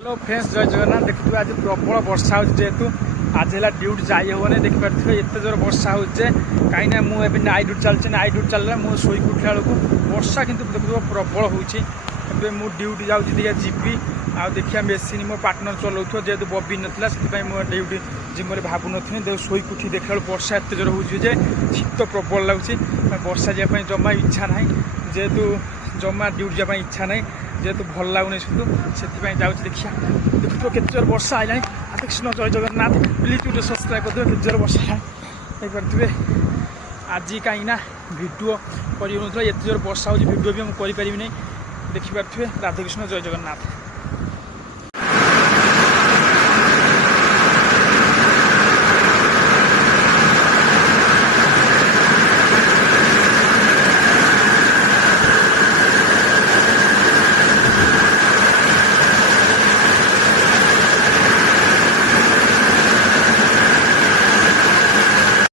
Hello friends जय जगन्नाथ। देखिए आज प्रबल वर्षा हो जेहेतु आज है ड्यूटी जाई हेनी देखिपे एत जोर वर्षा हो कहीं मुझे नाइट ड्यूटी चलती नाइट ड्यूटी चल मुझे शोक उठला बेलू वर्षा कि देखो प्रबल होबे मु ड्यूटी जाऊँगी जीवी आ देखिए मेसीन मो पार्टनर चलाऊ जेहेतु बबी नाला से मुझे ड्यूटी जिम भावु नी देख शोक उठी देखा वर्षा एत जोर हो शीत प्रबल लगुच वर्षा जावाई जमा इच्छा ना जेहेतु जमा ड्यूटी जावाई इच्छा ना जेहेतु भल लगुनि से जाऊँगी देखिए देखो केते जोर वर्षा आइलानी कृष्ण जय जगन्नाथ प्लीज गोटे सब्सक्राइब कर केते जोर वर्षा देखिपे आज कहीं भिडियो कर जोर वर्षा हो भिडियो भी मुझे देखिपे राधाकृष्ण जय जगन्नाथ।